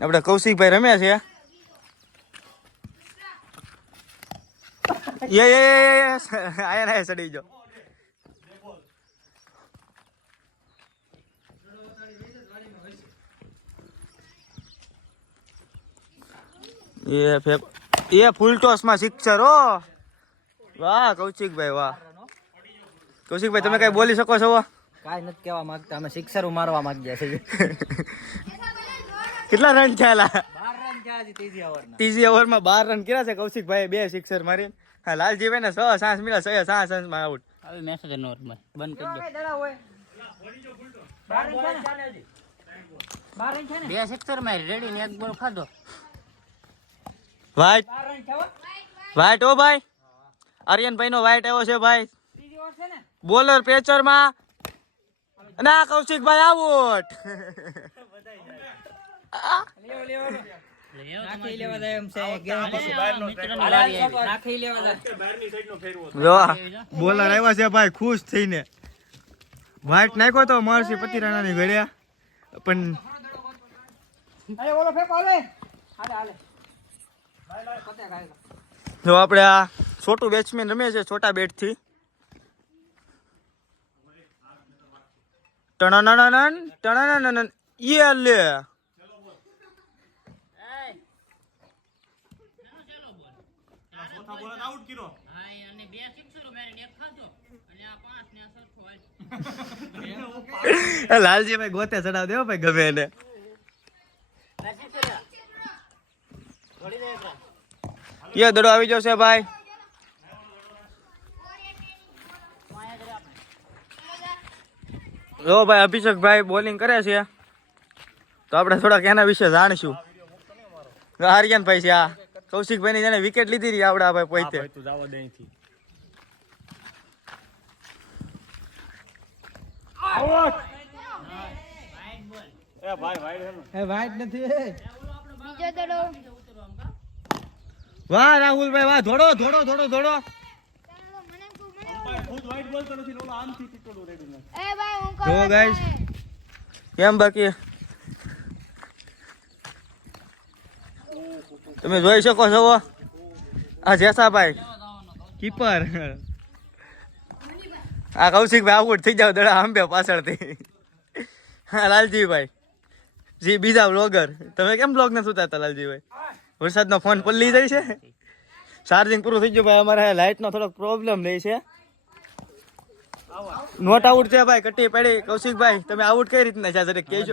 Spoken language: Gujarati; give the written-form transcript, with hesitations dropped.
આપણે કૌશિકભાઈ રમ્યા છે. આયા સડી જો. એ ફૂલ ટોસ માં સિક્સર હો. વાહ કૌશિકભાઈ વાહ. કૌશિકભાઈ તમે કઈ બોલી શકો છો? કાઈ નથી કહેવા માંગતા, અમે સિક્સર મારવા માંગ્યા છે. કેટલા રન થયેલા? 12 રન થયા છે ત્રીજી ઓવરમાં. ત્રીજી ઓવરમાં 12 રન કર્યા છે કૌશિકભાઈ, 2 સિક્સર મારી. હા લાલજીભાઈ ને 6 ચાન્સ મળ્યા, 6 ચાન્સ માં આઉટ. હવે મેસેજ નોર્મલ બંધ કરી દો. 2 સિક્સર મારી રેડી ને 1 બોલ ખાધો. વાઈટ વાઈટ ઓ ભાઈ, આર્યનભાઈ નો વાઈટ આવ્યો છે ભાઈ. બોલર પેચર માં અને આ કૌશિકભાઈ આઉટ. બોલર આવ્યા છે ભાઈ ખુશ થઈને. વાઈટ નાખ્યો તો મહર્ષિ પતિરાણા ની ઘડિયા પણ જો આપણે આ છોટું બેટ્સમેન રમે છે છોટા બેટ થી. ટણનનનન ટણનનનન યે લે. લાલજીભાઈ ગોતે ચડાવ દેવો ભાઈ ગમે એને. યે દડો આવી જશે ભાઈ. જો ભાઈ અભિષેકભાઈ બોલિંગ કરે છે તો આપણે થોડાક એના વિશે જાણીશું. આર્યનભાઈ છે આ કૌશિકભાઈ ની જેને વિકેટ લીધી રહી આવડા ભાઈ પોતે. વાહ રાહુલભાઈ વાહ, ધોડો ધોડો ધોડો ધોડો. જો ગાઈસ કેમ બાકી તમે જોઈ શકો છો આ જેસાભાઈ કીપર. આ કૌશિકભાઈ આઉટ થઈ જાવ દડા આંબે પાછળથી. હા લાલજીભાઈ જી બીજા બ્લોગર, તમે કેમ બ્લોગ નથી ઉતારતા લાલજીભાઈ? વરસાદનો ફોન પલ્લી જાય છે, ચાર્જિંગ પૂરું થઈ ગયું ભાઈ. અમારે લાઇટ નો થોડોક પ્રોબ્લેમ રહી છે. નોટ આઉટ છે ભાઈ, કટી પડી. કૌશિકભાઈ તમે આઉટ કઈ રીતના છે જરા કહેજો.